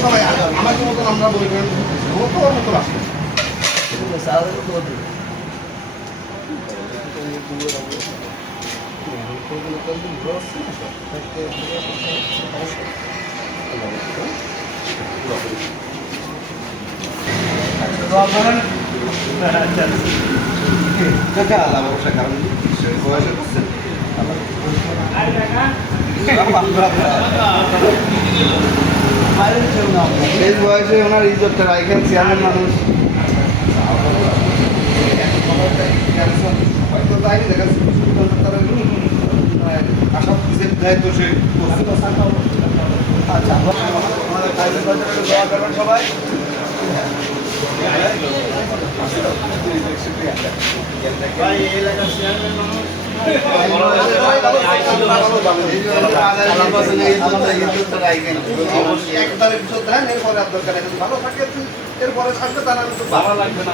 সবাই আমাদের মতন আমরা বলি ওর মতন আসবে এই বয়সে ওনার ইজ্জতটা রাখেন চেয়ারম্যান মানুষ হয়তো তাই দেখা আশা দায়িত্ব সে আচ্ছা আমাদের কাজের দোয়া করবেন সবাই এলাকার চেয়ারম্যান মানুষ ভালো থাকে এরপরে থাকবে তারা ভালো লাগবে না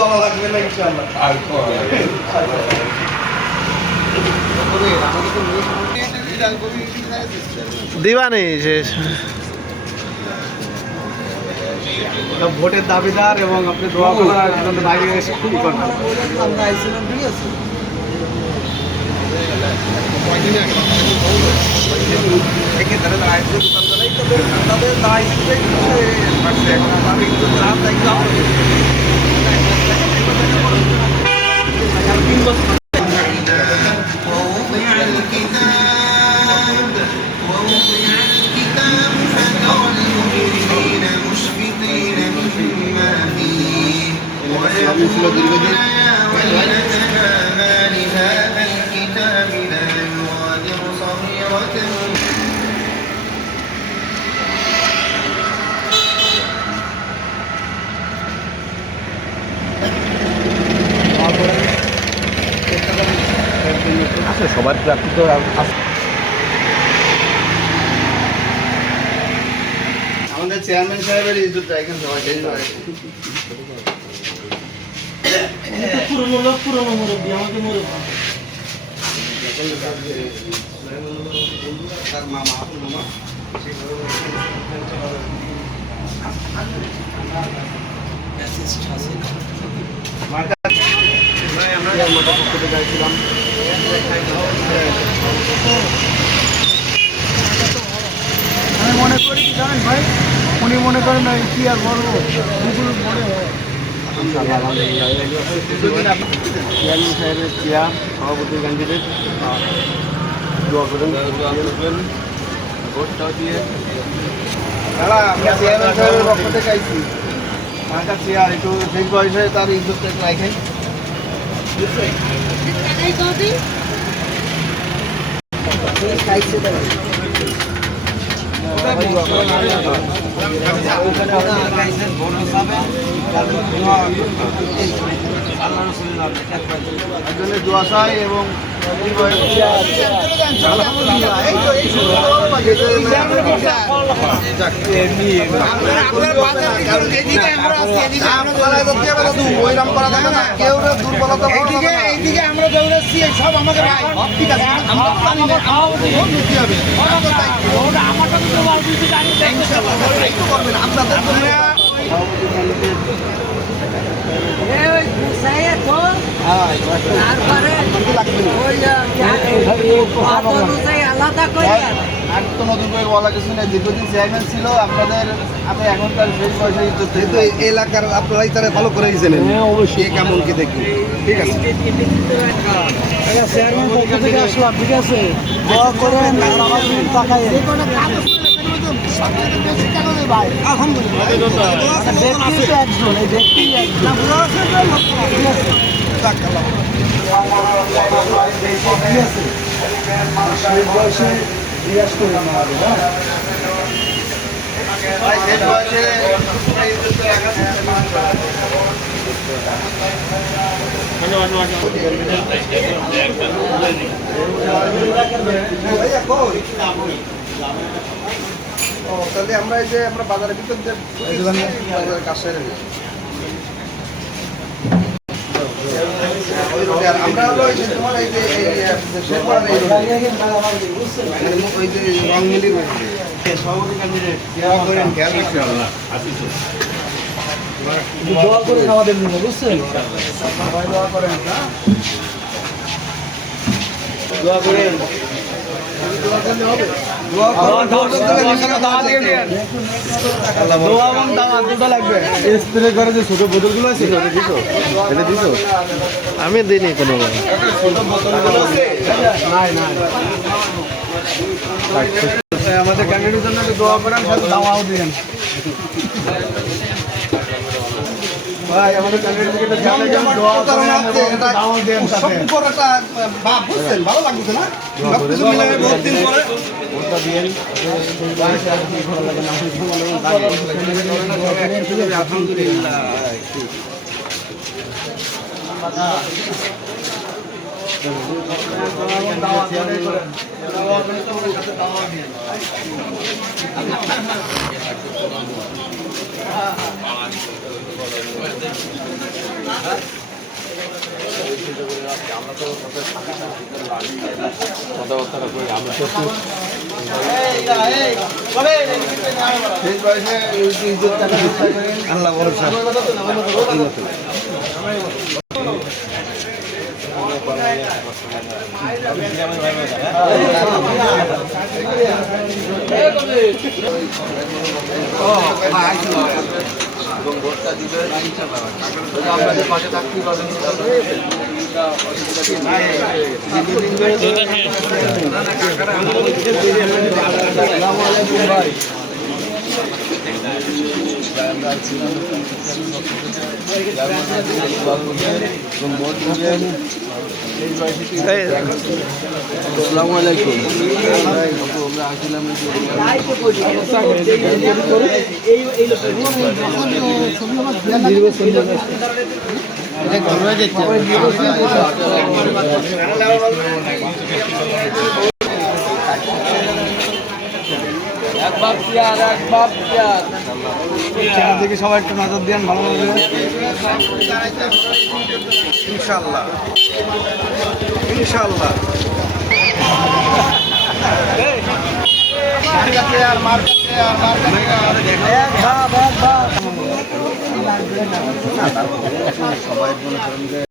ভালো লাগবে না ইনশাআল্লাহ দিবানি শেষ ভোটের দাবিদার এবং আপনি দোয়া করার আপনাদের বাইরে এসে খুবই কথা আমরা আইছিলাম ঠিক আছে সবার প্রাপ্তি তো আমাদের চেয়ারম্যান সাহেবের ইজ্জত রাখেন সবাই পুরনো লোক পুরনো মুরব্বী আমাকে মুরব্বী তার মামা মামা আমরা পক্ষ থেকে যাইছিলাম আমি মনে করি কি জানেন ভাই উনি মনে করেন কি আর বলবো মনে হয় চেয়ারম্যান সাহেবের চেয়ার সভাপতি ক্যান্ডিডেট দোয়া করেন ভোটটাও দিয়ে দাদা আমরা চেয়ারম্যান সাহেবের পক্ষ থেকে আইছি মার্কার চেয়ার একটু শেষ বয়সে তার ইজ্জতটা একটু রাখেন একজনের দোয়া চাই এবং এইদিকে আমরা দৌড়াচ্ছি সব আমাকে ঠিক আছে তো নতুন করে বলা কিছু নেই দীর্ঘদিন চেয়ারম্যান ছিল আপনাদের আপনি এখনকার শেষ বয়সে যেহেতু এলাকার আপনারাই তারা ভালো করে দিয়েছেন অবশ্যই কেমন কি দেখি ঠিক আছে চেয়ারম্যান পক্ষ থেকে আসলাম ঠিক আছে দোয়া করেন আমার টাকায় একজন ও তাহলে আমরা এই যে আমরা বাজারের ভিতর যে বাজারের কাছে আমরা হলো এই যে তোমার এই যে শেরপাড়ার এই ওই যে রংমিলি সভাপতি ক্যান্ডিডেট করেন খেয়াল দোয়া করে আমাদের নিয়ে বুঝছেন দোয়া করেন না দোয়া করেন স্প্রে করে যে ছোট বোতলগুলো আছে এটা দিছো আমি দিইনি কোনো আমাদের ক্যান্ডিডেটের জন্য একটু দোয়া করেন সাথে দাওয়াও দিন ভাই আমাদের ক্যান্ডিডেটকে একটা খেয়াল রাখবেন দোয়া করেন এবং দাওয়াও দেন সাথে ভালো লাগছে না সবকিছু মিলে বহুত দিন পরে আলহামদুলিল্লাহ আল্লাহ ভরসা এবং ভোটটা দিবে আপনাদের পাশে থাকতেই পারবেন আসসালামু আলাইকুম আমরা আসলাম দিকে সবাই একটু নজর দেন ভালোভাবে ইনশাআল্লাহ ইনশাআল্লাহ সবাই মনে করেন যে